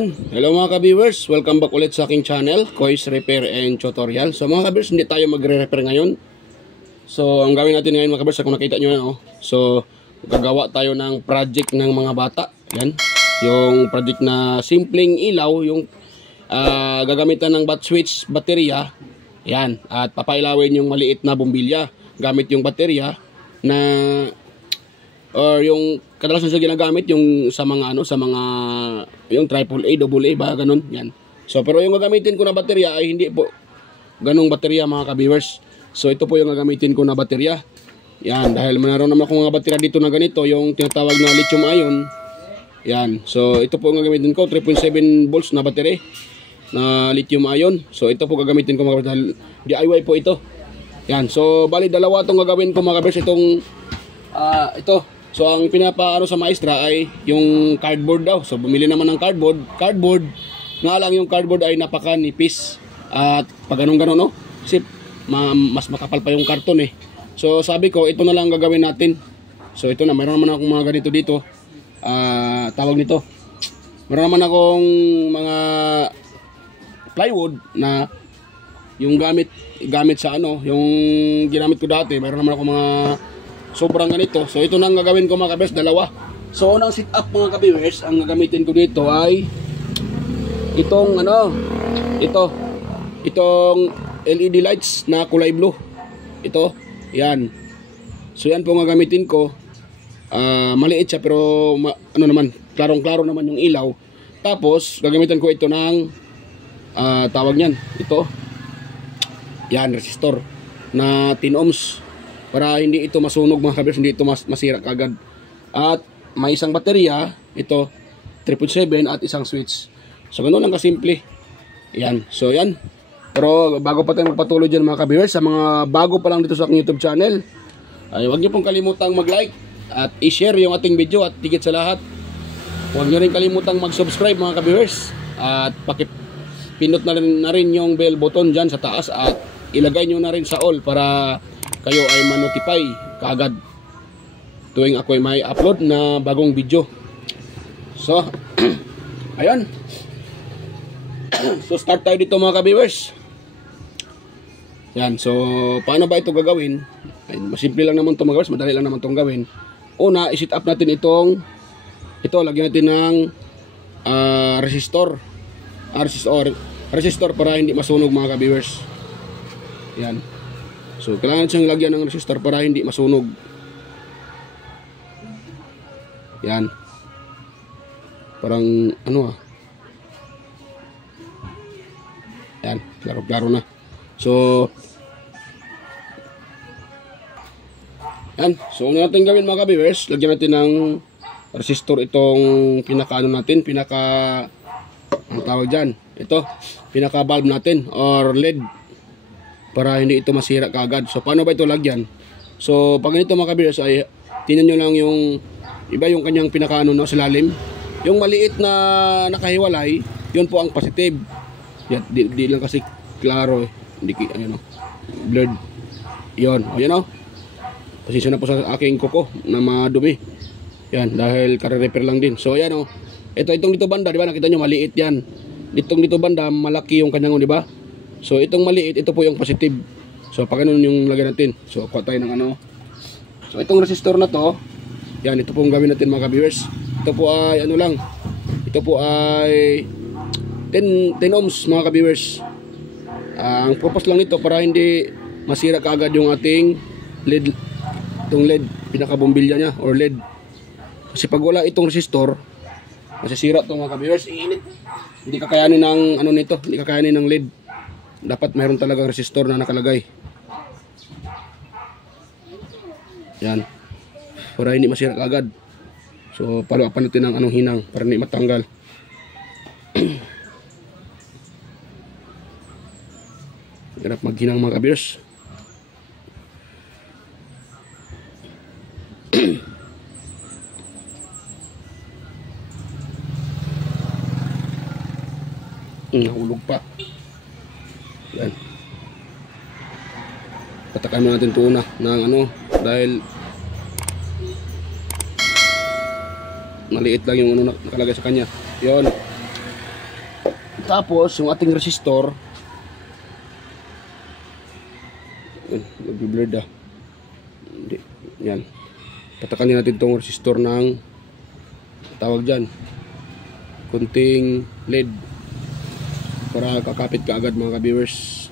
Yan. Hello mga ka-viewers. Welcome back ulit sa aking channel, Kois Repair and Tutorial. So mga ka-viewers, hindi tayo magre-repair ngayon. So ang gawin natin ngayon mga ka-viewers, kung nakita nyo yan, so gagawa tayo ng project ng mga bata. Yan. Yung project na simpleng ilaw, yung gagamitan ng bat switch, baterya. Yan. At papailawin yung maliit na bombilya gamit yung baterya na or yung kadalasan sa ginagamit yung sa mga yung AAA, AA ba ganun yan. So pero yung gagamitin ko na baterya ay hindi po ganung baterya mga ka-viewers. So ito po yung gagamitin ko na baterya. Yan, dahil meron naman akong mga baterya dito na ganito, yung tinatawag na lithium ion. Yan. So ito po yung gagamitin ko, 3.7 volts na battery na lithium ion. So ito po gagamitin ko mga ka-viewers. DIY po ito. Yan. So bali dalawa tong gagawin ko mga ka-viewers, itong ito. So ang pinapaano sa maestra ay yung cardboard daw. So bumili naman ng cardboard. Nga lang yung cardboard ay napakanipis. At pag ganun no? Kasi mas makapal pa yung karton eh. So sabi ko ito na lang gagawin natin. So ito na, mayroon naman akong mga ganito dito. Tawag nito. Mayroon naman akong mga plywood na yung gamit sa yung ginamit ko dati. Mayroon naman akong mga sobrang ganito. So ito nang gagawin ko mga ka-viewers, dalawa. So unang sit up mga ka-viewers, ang gagamitin ko dito ay itong itong LED lights na kulay blue. Ito, yan. So yan po ang gagamitin ko. Maliit siya pero klarong-klaro naman yung ilaw. Tapos gagamitan ko ito ng tawag niyan, ito. Yan, resistor na 10 ohms. Para hindi ito masunog mga ka-viewers, hindi ito masira kagad. At may isang baterya, ito 3.7 at isang switch. So ganoon lang kasimple. Yan. So yan. Pero bago pa tayo magpatuloy dyan mga ka-viewers, sa mga bago pa lang dito sa aking YouTube channel, ay huwag niyo pong kalimutang mag-like at i-share yung ating video, at tigit sa lahat, huwag niyo rin kalimutang mag-subscribe mga ka-viewers. At pakipindot na rin yung bell button dyan sa taas, at ilagay nyo na rin sa all para kayo ay ma-notify kaagad tuwing ako ay may upload na bagong video. So ayun. So start tayo dito mga ka-viewers. Yan, so paano ba ito gagawin? Masimple lang naman ito mga ka-viewers, madali lang naman itong gawin. Una, i-set up natin ito, lagyan natin ng resistor para hindi masunog mga ka-viewers. Yan. So kailangan siyang lagyan ng resistor para hindi masunog. Yan. Parang Yan, klaro-klaro na. So yan. So una natin gawin mga ka-viewers, lagyan natin ng resistor itong ang tawag dyan, ito, pinaka bulb natin or LED, para hindi ito masira kaagad. So paano ba ito lagyan? So pag ganito mga ka-viewers ay tingnan nyo lang yung iba, yung kanyang pinaka sa lalim. Yung maliit na nakahiwalay, yun po ang positive. Di lang kasi klaro eh. Hindi blurred. Yun. Ayan pasensya na po sa aking kuko na madumi. Yan, dahil kare-repair lang din. So ayan itong dito banda, di ba? Nakita nyo maliit yan. Dito banda, malaki yung kanyang, di ba? So itong maliit, ito po yung positive. So pag ganun yung lagyan natin. So kuha tayo ng So itong resistor na to, yan, ito pong gawin natin mga ka-viewers. Ito po ay ito po ay 10 ohms mga ka-viewers. Ang purpose lang nito para hindi masira kaagad yung ating LED, itong LED, pinakabombilya niya or LED. Kasi pag wala itong resistor, masisira ito mga ka-viewers. Iinit. Hindi kakayanin ng nito, hindi kakayanin ng LED. Dapat mayroon talagang resistor na nakalagay. Yan. Para hindi masira agad. So paluapan natin ng hinang para hindi matanggal. Hirap maghinang mga ka-viewers. Nahulog pa. Yan. Patakan mo natin ito una ng dahil maliit lang yung nakalagay sa kanya. Yun. Tapos yung ating resistor, nag-blurred ah. Hindi, yan. Patakan natin itong resistor ng tawag dyan, kunting LED para kakapit ka agad mga ka-viewers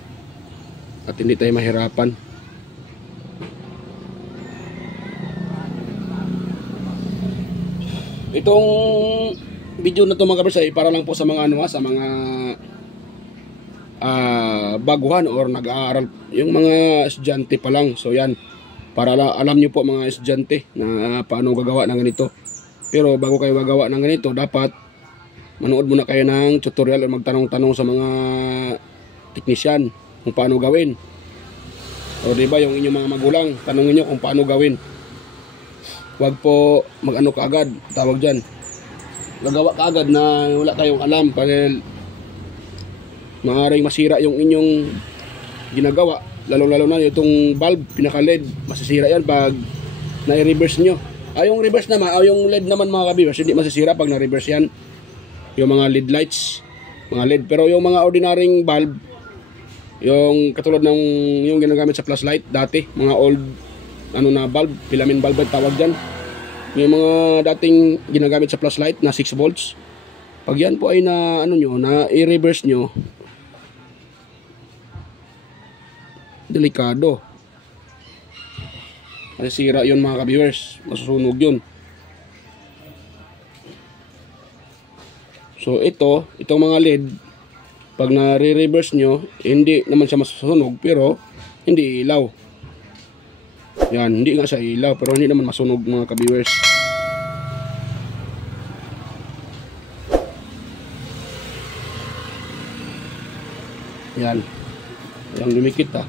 at hindi tayo mahirapan. Itong video na to mga ka-viewers ay para lang po sa mga ano, sa mga baguhan or nag-aaral, yung mga estudyante pa lang. So yan, para alam nyo po mga estudyante na paano gagawa ng ganito. Pero bago kayo gagawa ng ganito, dapat manood muna kayo ng tutorial o magtanong-tanong sa mga teknisyan kung paano gawin. O diba, yung inyong mga magulang, tanongin nyo kung paano gawin. Huwag po mag-ano kaagad, tawag dyan, gagawa kaagad na wala kayong alam, kasi maaaring masira yung inyong ginagawa. Lalo na itong bulb, pinaka-LED, masisira yan pag na-reverse nyo. Yung reverse naman, yung LED naman mga ka-viewers, hindi masisira pag na-reverse yan. Yung mga LED lights, mga LED. Pero yung mga ordinaryong bulb, yung katulad ng yung ginagamit sa flashlight dati, mga old ano na bulb, filament bulb tawag dyan. Yung mga dating ginagamit sa flashlight na 6 volts. Pag yan po ay na ano nyo, na i-reverse nyo, delikado. Masisira yun mga ka-viewers, masusunog yun. So itong mga LED, pag na-reverse nyo, hindi naman siya masusunog, pero hindi ilaw. Yan, hindi nga siya ilaw, pero hindi naman masunog mga ka-viewers. Yan, yung lumikit ah.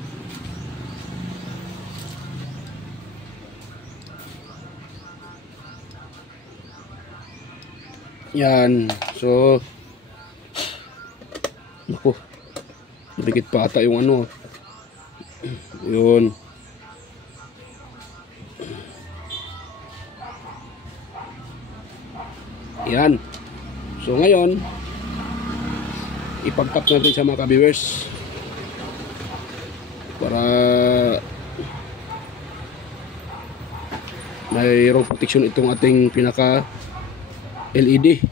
Yan, so naku, lumikit pa ata yung ano. Yun. Yan. So ngayon, ipag-tap natin sa mga ka-viewers para mayroong protection itong ating pinaka LED.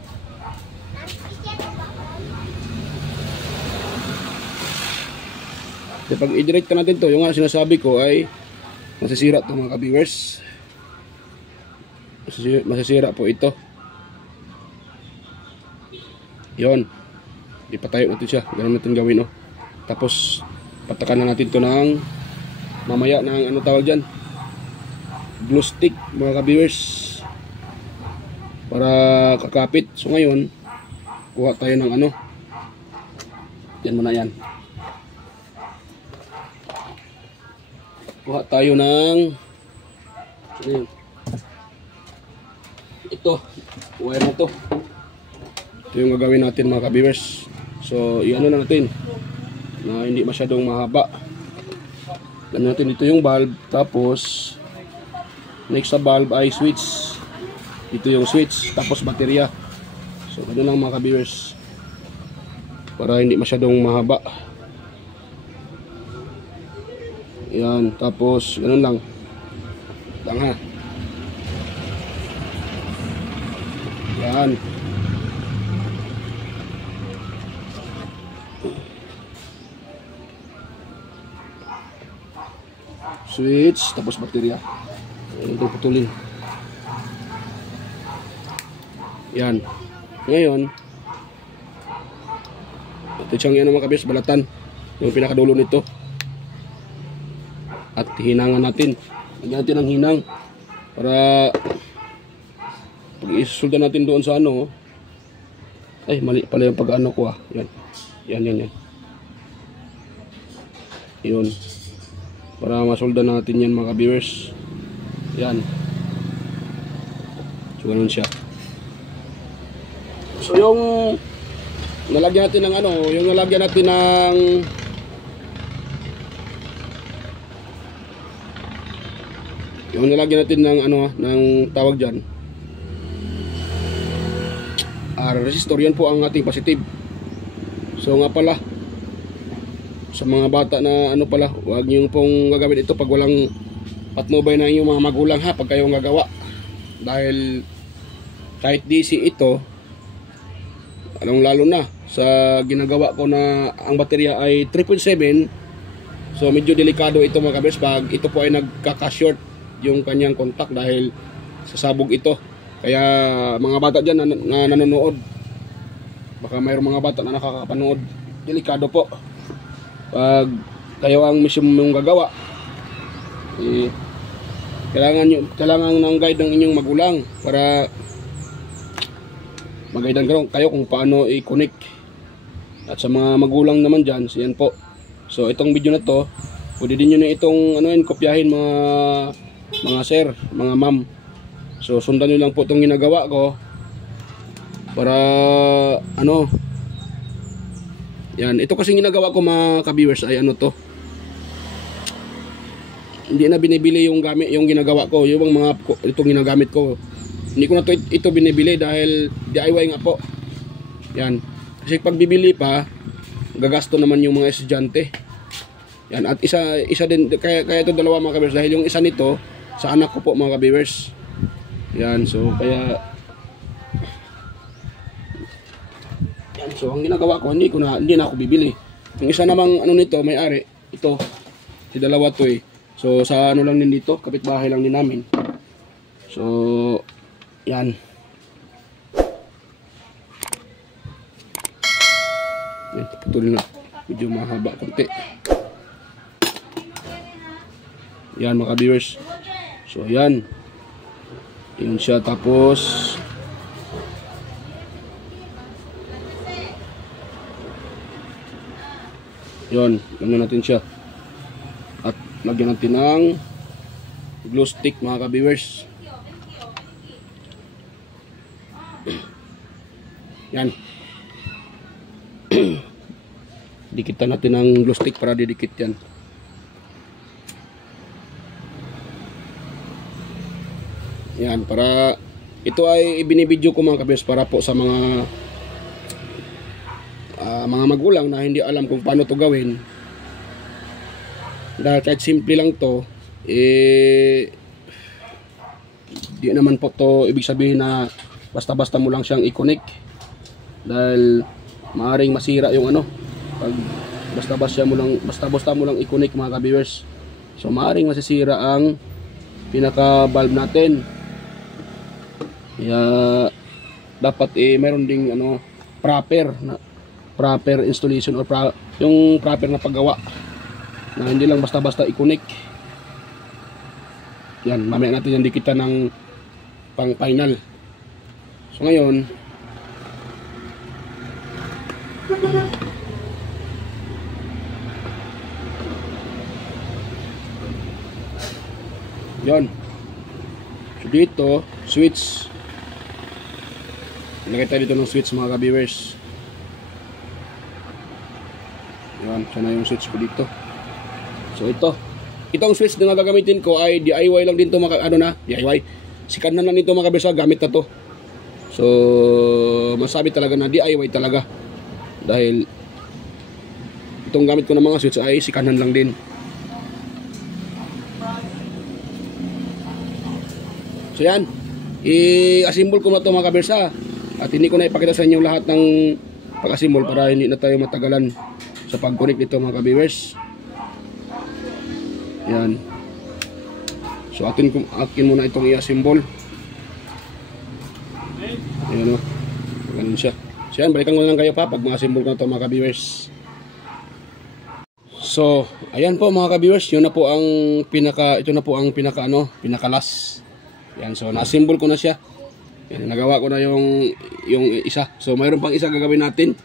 Pag i-direct natin to, yung nga sinasabi ko ay masisira to mga ka-viewers. Masisira po ito. Yon, ipatayo natin siya, ganoon natin gawin oh. Tapos patakan na natin to ng mamaya ng ano tawag dyan, glue stick mga ka-viewers, para kakapit. So ngayon kuha tayo ng ano, yan muna yan, kuha tayo ng ito, wire na to. Ito yung gagawin natin mga ka-viewers. So i-ano na natin na hindi masyadong mahaba. Ganyan natin dito yung bulb, tapos next sa bulb ay switch. Ito yung switch, tapos baterya. So ganun lang mga ka-viewers, para hindi masyadong mahaba. Yan, tapos ganun lang ha. Yan. Switch, tapos baterya. Ito putulin. Yan. Ngayon, ito siyang yan mga ka-viewers, balatan. Yung pinakadulo nito. At hinangan natin. Lagyan natin ang hinang para pag isulda natin doon sa ano. Ay, mali pala yung pag-ano ko ah. Yan. Yan. Yun. Para masulda natin yan mga ka-viewers. Yan. So ganun siya. So yung nalagyan natin ng ano, yung nalagyan natin ng ano, ng tawag diyan. Resistor, yan po ang ating positive. So nga pala, sa mga bata na ano pala, huwag niyo pong gagawin ito pag walang patnubay na inyong mga magulang ha, pag kayong gagawa. Dahil kahit DC ito, lalo na sa ginagawa ko na ang baterya ay 3.7, so medyo delikado ito mga kabers pag ito po ay nagkaka-short yung kanyang contact dahil sasabog ito. Kaya mga bata dyan na nanonood, baka mayroong mga bata na nakakapanood, delikado po pag kayo ang mismo mong gagawa. Kailangan ng guide ng inyong magulang para mag-guide kayo kung paano i-connect. At sa mga magulang naman dyan, siyan po. So itong video na to, pwede din nyo na itong kopyahin mga sir, mga ma'am. So sundan nyo lang po itong ginagawa ko para yan, ito kasi ginagawa ko mga ka-viewers ay hindi na binibili yung gamit, yung ginagawa ko, yung mga itong ginagamit ko. Hindi ko na ito binibili dahil DIY nga po. Yan. Kasi pag bibili pa, gagasto naman yung mga estudyante. Yan. At isa din, kaya ito dalawa mga ka-viewers, dahil yung isa nito sa anak ko po mga ka-viewers. Yan. So kaya yan. So ang ginagawa ko, hindi na ako bibili. Yung isa namang nito, may-ari, ito. Si dalawa to eh. So sa lang din dito, kapitbahay lang din namin. So yan. Yan, putol na. Medyo mahaba konti. Yan mga viewers. So yan. Yun siya, tapos yun, ganoon natin siya. At lagyan natin ng glue stick mga ka-viewers. Yan. Dikitan natin ng glue stick para didikit yan. Yan, para ito ay ibinibidyo ko mga ka-viewers para po sa mga magulang na hindi alam kung paano to gawin. Dahil kahit simple lang to, di naman po to ibig sabihin na basta-basta mo lang siyang i-connect. Dahil maaring masira yung pag basta-basta mo lang i-connect mga ka-viewers. So maaring masisira ang pinaka-valve natin. Kaya dapat mayroon ding proper installation or yung proper na paggawa. Na hindi lang basta-basta i-connect. Yan, mamaya natin yan dikitan ng pang final. So ngayon, yan. So dito, switch. Lagay tayo dito ng switch mga ka-viewers. Yan, siya na yung switch ko dito. So itong switch na gagamitin ko ay DIY lang din to DIY. Sikat na lang nito mga kabisa, gamit na to. So masabi talaga na DIY talaga. Dahil itong gamit ko ng mga switch ay sikanan lang din. So yan, i-assemble ko na to mga kabisa. At hindi ko na ipakita sa inyo lahat ng pag-assemble para hindi na tayo matagalan sa pag-connect nito mga ka-viewers. Yan. So akin muna itong i-assemble. Ayan o. Ganun siya. So yan, balikan ko na lang kayo pa pag ma-assemble ko na ito mga ka-viewers. So, ayan po mga ka-viewers, ito na po ang pinaka-last. Yan, so na-assemble ko na siya. Yan, nagawa ko na yung isa. So mayroon pang isa gagawin natin.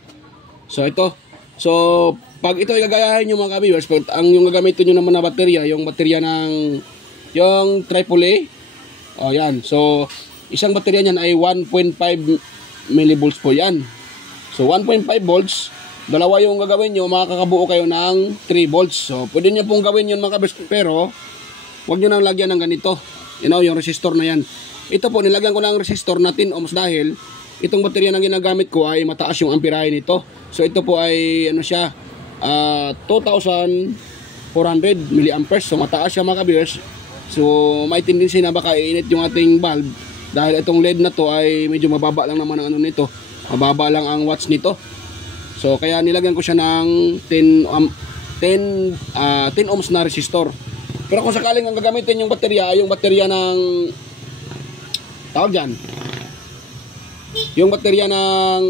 So ito. So pag ito ay gagayahin nyo mga ka-viewers, yung gagamitin nyo naman na baterya, yung baterya ng yung AAA. O yan. So isang baterya niyan ay 1.5 millivolts po yan. So 1.5 volts, dalawa yung gagawin nyo, makakabuo kayo ng 3 volts. So pwede nyo pong gawin yun mga ka-viewers, pero huwag nyo nang lagyan ng ganito. Yung resistor na yan. Ito po, nilagyan ko ng resistor na 10 ohms dahil itong baterya na ginagamit ko ay mataas yung amperahe nito. So ito po ay ano siya, 2,400 milliamperes. So mataas siya mga ka-viewers. So may tendency na baka iinit yung ating bulb dahil itong LED na to ay medyo mababa lang naman ang ano nito. Mababa lang ang watts nito. So kaya nilagyan ko siya ng 10 ohms na resistor. Pero kung sakaling ang gagamitin yung baterya ay yung baterya ng tawag dyan, yung baterya ng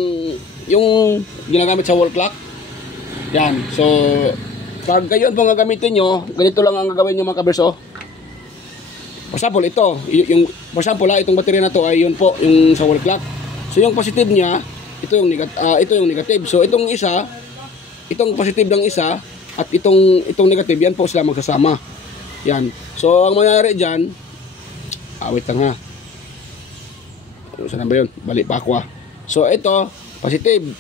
yung ginagamit sa wall clock. Yan. So pag kayo po gagamitin nyo, ganito lang ang gagawin nyo mga ka-viewers. For example, ito yung for example, itong baterya na to ay yun po yung sa wall clock. So yung positive niya, ito yung negative. So itong isa, itong positive ng isa at itong negative, yan po sila magsasama. Yan. So ang mangyayari diyan, wait lang ha. Saan ba yun? Balik pa ako. So ito positive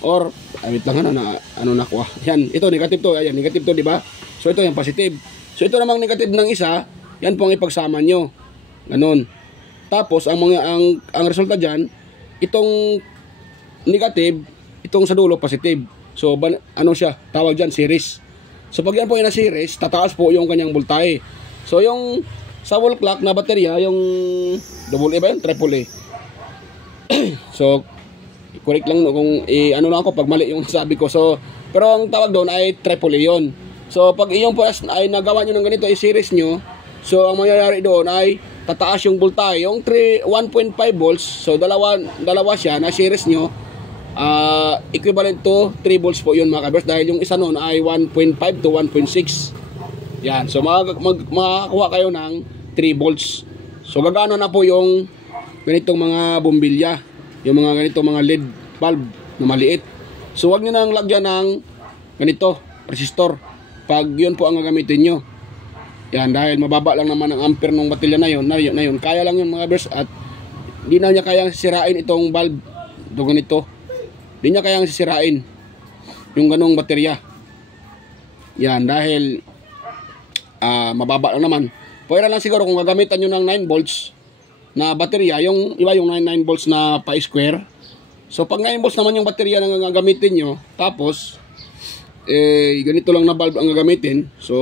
or wait lang na ano na ko. Yan, ito negative to. Ayan, negative to, di ba? So ito yung positive. So ito namang negative ng isa, yan po ang ipagsama nyo. Ganon. Tapos ang resulta diyan, itong negative, itong sa dulo positive. So ano siya, tawag diyan series. So pag yan po yung na-series, tataas po yung kanyang voltahe. So yung sa wall clock na baterya, yung double A ba yun? Triple A. So correct lang kung ano lang ako pag mali yung sabi ko. So pero ang tawag doon ay triple A yun. So pag iyong po ay nagawa nyo ng ganito, i-series nyo, so ang mangyayari doon ay tataas yung voltahe, yung 1.5 volts. So dalawa siya na series nyo, equivalent to 3 volts po yun mga ka-viewers, dahil yung isa noon ay 1.5 to 1.6. Yan. So makakuha kayo ng 3 volts. So gagana na po yung ganitong mga bombilya, yung mga ganitong mga LED bulb na maliit. So wag niyo nang lagyan ng ganito resistor pag yun po ang gagamitin nyo. Yan, dahil mababa lang naman ang ampere ng baterya na yun. Kaya lang yung mga viewers, at hindi na niya kayang sisirain itong bulb. Ito ganito. Hindi niya kayang sisirain yung ganong baterya. Yan, dahil mababa lang naman. Pwede lang siguro kung gagamitan nyo ng 9 volts na baterya, yung iba yung 9 volts na pa-square. So pag 9 volts naman yung baterya na gagamitin nyo, tapos ganito lang na bulb ang gagamitin, so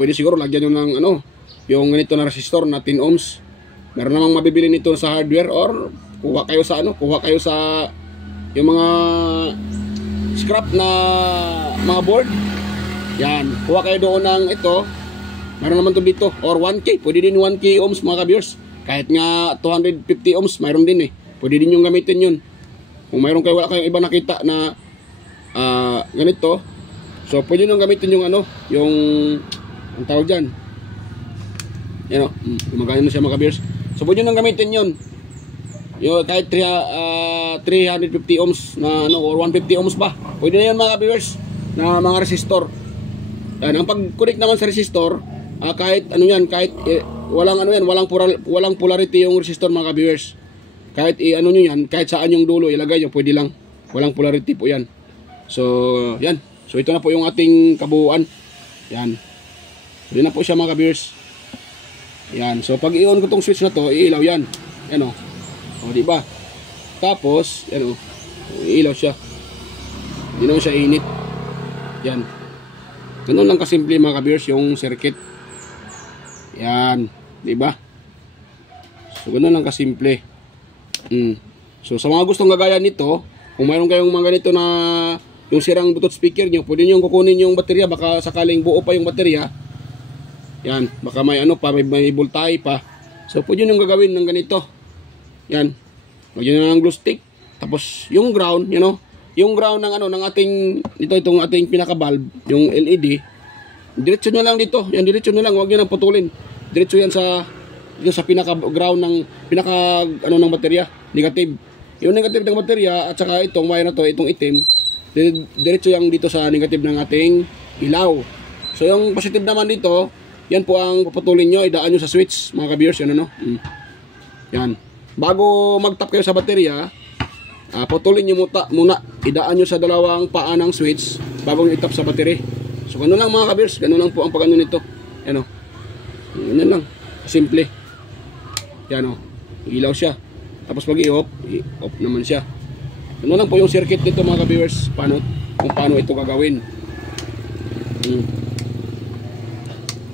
pwede siguro lagyan nyo ng yung ganito na resistor na 10 ohms. Meron namang mabibili nito sa hardware, or kuha kayo sa yung mga scrap na mga board. Yan, kuha kayo doon ng ito. Meron naman to dito, or 1K, pwede din 1K ohms mga ka-viewers. Kahit nga 250 ohms, mayroon din pwede din yung gamitin yun. Kung mayroon kayo, wala kayong iba nakita na ganito, so pwede nyo gamitin yung yung ang tawag dyan, gumagana na siya mga ka-viewers. So pwede nyo gamitin yun, yung kahit 350 ohms na or 150 ohms pa, pwede na yun mga ka-viewers, na mga resistor. Yan, ang pag-connect naman sa resistor, kahit kahit walang polarity yung resistor mga ka-viewers. Kahit nyo yan, kahit saan yung dulo ilagay nyo, pwede lang, walang polarity po yan. So yan, so ito na po yung ating kabuuan. Yan, so na po siya mga ka-viewers. Yan, so pag i-on ko tong switch na to, iilaw yan. Yan o, diba? Tapos yan iilaw siya, hindi naman siya init. Yan, ganun lang kasimple mga ka-viewers yung circuit. Yan, diba? So ganun lang kasimple. So sa mga gustong gagaya nito, kung mayroon kayong mga ganito na yung sirang Bluetooth speaker nyo, pwede nyo kukunin yung baterya, baka sakaling buo pa yung baterya. Yan, baka may may voltahe pa. So pwede nyo gagawin ng ganito. Yan, lagyan nyo ng glue stick. Tapos yung ground, yung ground ng ng ating itong ating pinaka bulb, yung LED, diretso nyo lang dito. Yan, diretso nyo lang, huwag nyo nang putulin. Diretso yan sa pinaka ground ng pinaka ng baterya, negative. Yung negative ng baterya at saka itong wire na to, itong itim, diretso yang dito sa negative ng ating ilaw. So yung positive naman dito, yan po ang puputulin nyo, idaan nyo sa switch mga ka-viewers. Yan, bago mag-tap kayo sa baterya, putulin nyo muna, idaan nyo sa dalawang paa ng switch bago nyo itap sa battery. So ganoon lang mga ka-viewers, ganoon lang po ang pag-ano nito. Yan ganoon lang, simple. Yan ilaw siya. Tapos pag i-off, i-off naman siya. Ano lang po yung circuit nito mga ka-viewers, kung paano ito gagawin.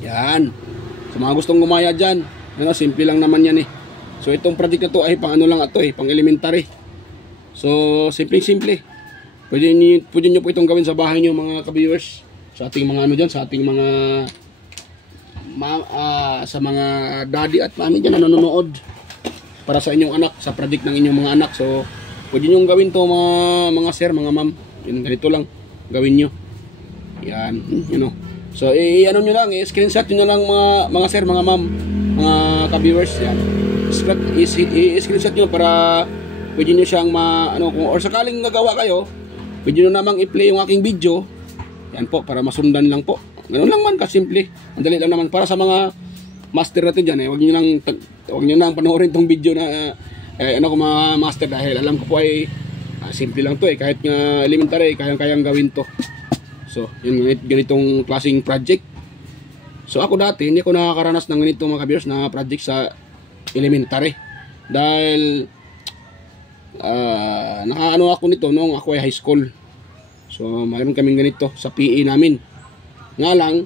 Yan. Sa mga gustong gumaya dyan, simple lang naman yan eh. So itong project na to ay pang ano lang ito eh, pang elementary. So simple. Pwede nyo po itong gawin sa bahay nyo mga ka-viewers. Sa ating mga ano dyan, sa ating mga sa mga daddy at mami dyan na nanonood. Para sa inyong anak, sa project ng inyong mga anak. So pwede nyo gawin to mga sir, mga ma'am. Ganito lang gawin nyo. Yan, So ano nyo lang, screenshot nyo lang mga sir, mga ma'am, mga ka-viewers. Yan. I-screenshot nyo para pwede nyo siyang or sakaling nagawa kayo, pwede nyo namang i-play yung aking video. Yan po, para masundan lang po. Ganun lang man, kasimple. Ang dali lang naman. Para sa mga master natin dyan, huwag nyo nang panoorin tong video na ko mga master, dahil alam ko po ay simple lang to eh. Kahit nga elementary, kayang gawin to. So, yun, ganitong klaseng project. So ako dati, hindi ako nakakaranas ng ganito mga ka-viewers na project sa elementary. Dahil nakaano ako nito nung ako ay high school. So mayroon kaming ganito sa PE namin. Nga lang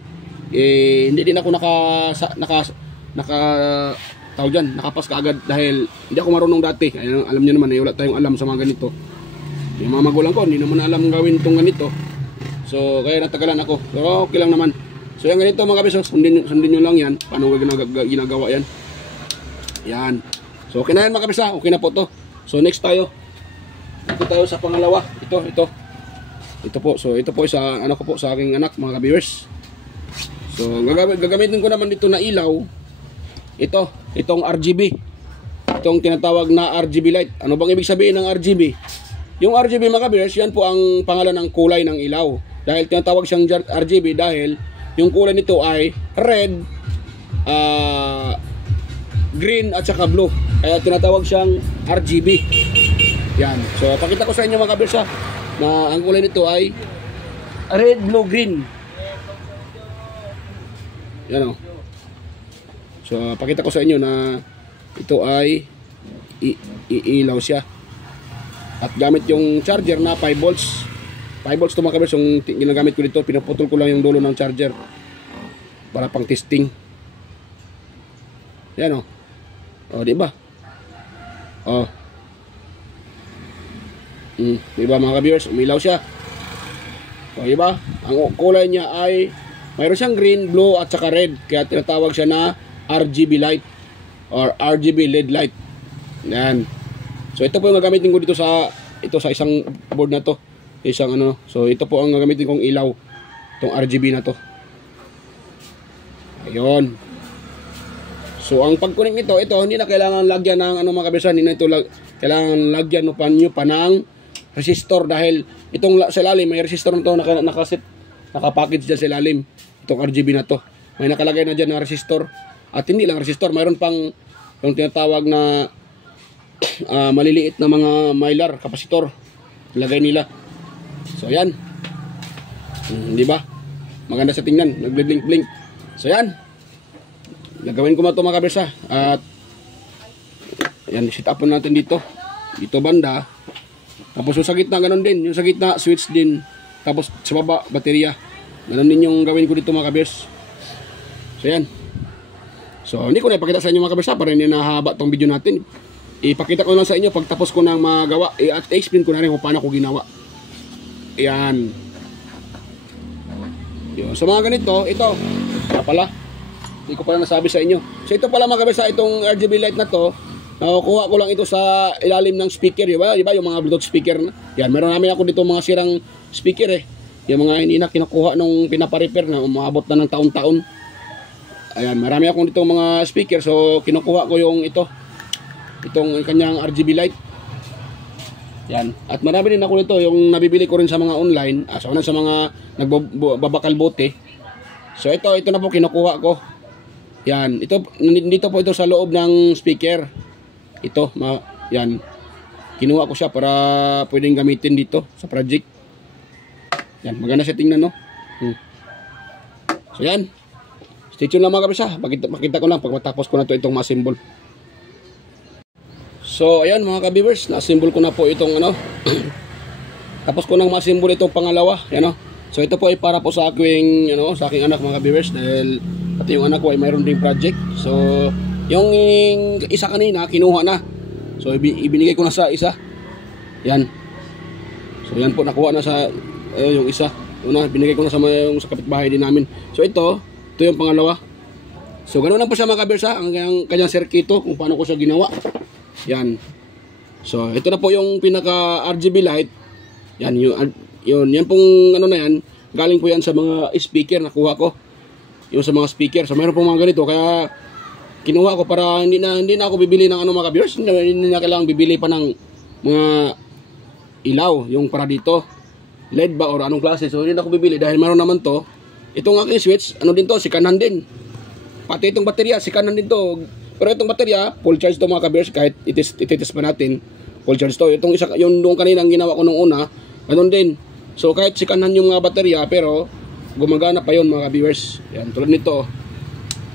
hindi din ako nakapas kaagad dahil hindi ako marunong dati. Alam niyo naman, wala tayong alam sa mga ganito. Yung mga magulang ko hindi naman alam gawin tong ganito. So kaya natagalan ako. Pero okay lang naman. So yung ganito mga kabisok, sundin nyo lang yan. Paano ginagawa yan? Yan. So okay na yan mga kabisa. Okay na po to. So next tayo. Ito tayo sa pangalawa. Ito po. So ito po sa ko po sa aking anak mga ka-viewers. So gagamitin ko naman dito na ilaw. Itong RGB. Itong tinatawag na RGB light. Ano bang ibig sabihin ng RGB? Yung RGB mga ka-viewers, yan po ang pangalan ng kulay ng ilaw. Dahil tinatawag siyang RGB dahil yung kulay nito ay red, green at saka blue. Kaya tinatawag siyang RGB. Yan. So pakita ko sa inyo mga ka-viewers na ang kulay nito ay red, blue, green. Yan o. So pakita ko sa inyo na ito ay iilaw siya. At gamit yung charger na 5 volts. 5 volts to mga ka-viewers yung ginagamit ko dito. Pinaputol ko lang yung dulo ng charger para pang testing. Yan o. O diba? O. Diba mga ka-viewers, umilaw siya. O diba? Ang kulay niya ay mayroon siyang green, blue at saka red. Kaya tinatawag siya na RGB light or RGB LED light. Yan. So ito po yung gagamitin ko dito sa isang board na to. Isang So ito po ang gagamitin kong ilaw. Itong RGB na to. Ayun. So ang pag-connect nito, ito hindi na kailangan lagyan ng mga kabisan, hindi na ito kailangan lagyan nyo pa ng resistor dahil itong sa ilalim may resistor nito nakapackage dyan sa ilalim. Itong RGB na to. May nakalagay na dyan na resistor. At hindi lang resistor, mayroon pang yung tinatawag na maliliit na mga mylar, kapasitor. Lagay nila. So yan. Di ba? Maganda sa tingnan, nagbe-blink-blink. So yan. Gagawin ko mga mga kabisa. At yan, set up natin dito. Dito banda. Tapos yung sa gitna ganun din. Yung sa gitna switch din. Tapos sa baba baterya. Ganun din yung gawin ko dito mga kabis. So yan. So hindi ko na ipakita sa inyo mga kabisa para hindi nahaba tong video natin. Ipakita ko lang sa inyo pagtapos ko ng magawa. At explain ko na rin kung paano ko ginawa. Yan. Yun. So mga ganito, ito pala. Hindi ko pala nasabi sa inyo. So ito pala mga kabisa, itong RGB light na to, nakukuha ko lang ito sa ilalim ng speaker. Diba? Yung mga Bluetooth speaker na. Yan, meron namin ako dito mga sirang speaker eh. Yung mga hindi na kinukuha nung pinapa-repair na umabot na ng taon-taon. Ayan, marami akong dito mga speaker. So kinukuha ko yung itong kanyang RGB light. Yan. At marami din ako nito, yung nabibili ko rin sa mga online, sa mga nagbabakal bote. So ito na po kinukuha ko. Yan, dito po ito sa loob ng speaker. Yan. Kinuha ko siya para pwedeng gamitin dito sa project. Yan, maganda siya tingnan, no? So yan. Stay tuned lang mga kabisa. Makita ko lang pag matapos ko na ito itong ma-assemble. So ayan mga ka-viewers, na-assemble ko na po itong ano. Tapos ko nang ma-assemble itong pangalawa, yan o. So ito po ay para po sa aking sa aking anak mga ka-viewers, dahil pati yung anak ko ay mayroon ding project. So yung isa kanina kinuha na. So ibinigay ko na sa isa. Yan. So yan po, nakuha na sa yung isa. Una, binigay ko na sa yung sa kapitbahay din namin. So ito yung pangalawa. So ganoon lang po siya mga ka-viewers, ang kanyang circuito kung paano ko siya ginawa. Yan. So ito na po yung pinaka RGB light. Yan yan pong na yan, galing po yan sa mga speaker na kuha ko. Yung sa mga speaker. So mayroon pong mga ganito, kaya kinuha ko para hindi na ako bibili ng mga ka-viewers. Hindi na kailangang bibili pa ng mga ilaw, yung para dito LED ba or anong klase. So hindi na ako bibili dahil mayroon naman to. Itong aking switch, din to, sikanan din. Pati itong baterya, sikanan din to. Pero itong baterya, full charge to mga ka-viewers, kahit itetest pa natin, full charge to. Itong isa, yung doon kanina ang ginawa ko nung una, ganun din. So kahit sikanan yung mga baterya, pero gumagana pa yun mga ka-viewers. Yan, tulad nito.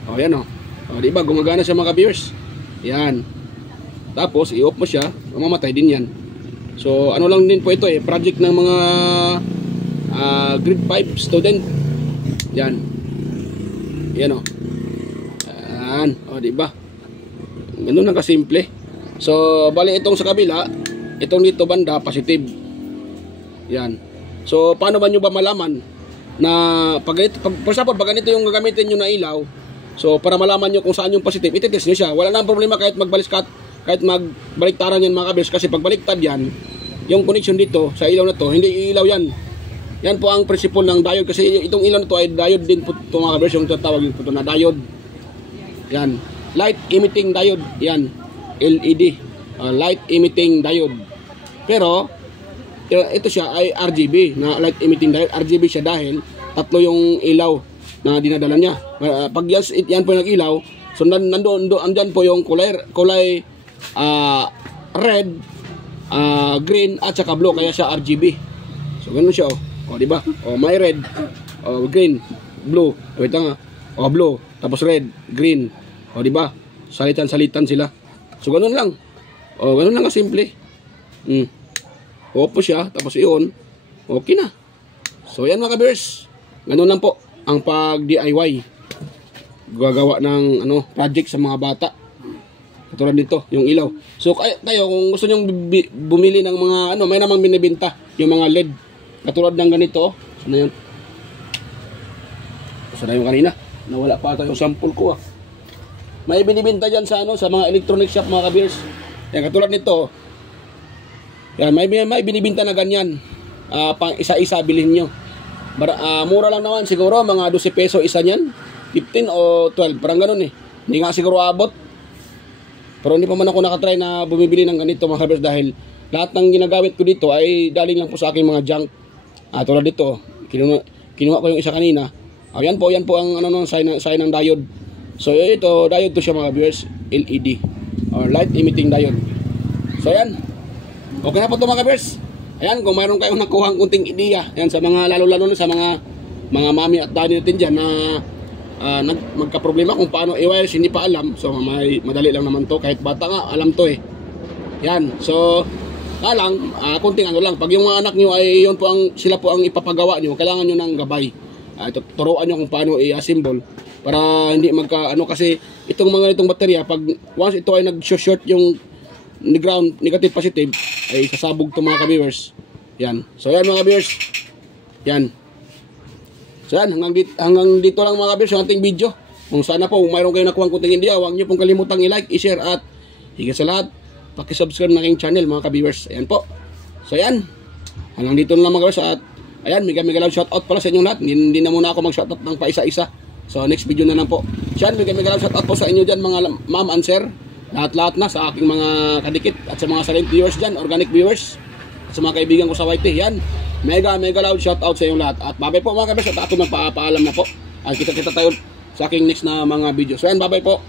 O yan o. Diba, gumagana siya mga ka-viewers. Yan. Tapos, i-off mo siya, mamamatay din yan. So ano lang din po ito project ng mga grade 5 student. Yan. Yan o. Yan. O diba, ganun lang kasimple. So bali itong sa kabila, itong dito banda positive. Yan. So paano ba nyo ba malaman na pag ganito yung gagamitin nyo na ilaw? So para malaman nyo kung saan yung positive, itetest nyo siya. Wala nang problema kahit magbaliktaran yan mga ka-viewers, kasi pag baliktad yan, yung connection dito sa ilaw na to, hindi ilaw yan. Yan po ang principle ng diode, kasi itong ilaw na to ay diode din po ito mga ka-viewers, yung tatawag po ito na diode. Yan, light emitting diode. Yan, LED, light emitting diode. Pero ito siya ay RGB na light emitting diode. RGB siya dahil tatlo yung ilaw na dinadala niya. Pag yan po yung nag-ilaw, so andyan po yung kulay red, green at saka blue, kaya siya RGB. So ganun siya o diba? May red, green, blue. Wait nga. Blue, tapos red, green. Diba? Salitan sila. So ganun lang. Ganun lang kasimple. Off po siya, tapos iyon, okay na. So yan mga ka-viewers, ganun lang po ang pag-DIY. Gagawa ng project sa mga bata. Katulad nito, yung ilaw. So kayo kung gusto niyo bumili ng mga may namang binibenta yung mga LED. Katulad ng ganito, sana yun. Sana yung kanina. Nawala pa ata yung sample ko. May binibenta diyan sa sa mga electronic shop mga ka-viewers. Yan katulad nito. Yan, may binibenta na ganyan. Pang isa-isa bilhin nyo. Mura lang naman siguro, mga 12 peso isa niyan. 15 o 12, parang ganun Hindi nga siguro abot. Pero hindi pa man ako nakatry na bumibili ng ganito mga ka-viewers, dahil lahat ng ginagamit ko dito ay daling lang po sa aking mga junk. Tulad dito, kinuha ko yung isa kanina. Yan po ang sign ng diode. So ito, diode to siya mga viewers, LED or light emitting diode. So yan. Okay na po ito mga viewers. Ayan, kung mayroon kayong nakuhang kunting ideya, yan sa mga lalo-lalo na sa mga mami at daddy natin dyan na magka-problema kung paano i-wires, hindi pa alam. So madali lang naman to, kahit bata nga alam to Yan. So kunting lang, pag yung mga anak nyo ay sila po ang ipapagawa nyo, kailangan nyo ng gabay. Turuan nyo kung paano i-assemble para hindi kasi itong baterya, pag once ito ay nag-short yung ground, negative positive, ay sasabog to mga ka-viewers. Yan. So yan mga ka-viewers. Yan. So yan, hanggang dito lang mga ka-viewers yung ating video. Kung sana po mayroon kayong nakuha kunting idea, huwag nyo pong kalimutang i-like, i-share at higit sa lahat, paki-subscribe na aking channel mga ka-viewers. Ayan po. So yan. Hanggang dito na lang mga ka-viewers, at ayan, mega love shoutout pala sa inyo lahat. Hindi na muna ako mag-shoutout ng pa isa-isa. So next video na lang po. Yan, mega love shoutout po sa inyo dyan mga ma'am and sir. Lahat-lahat na sa aking mga kadikit at sa mga silent viewers dyan, organic viewers, at sa mga kaibigan ko sa YT. Yan, mega loud shoutout sa inyo lahat. At babay po mga ka-viewers, at ako magpapaalam na po. At kita tayo sa aking next na mga video. So yan, babay po.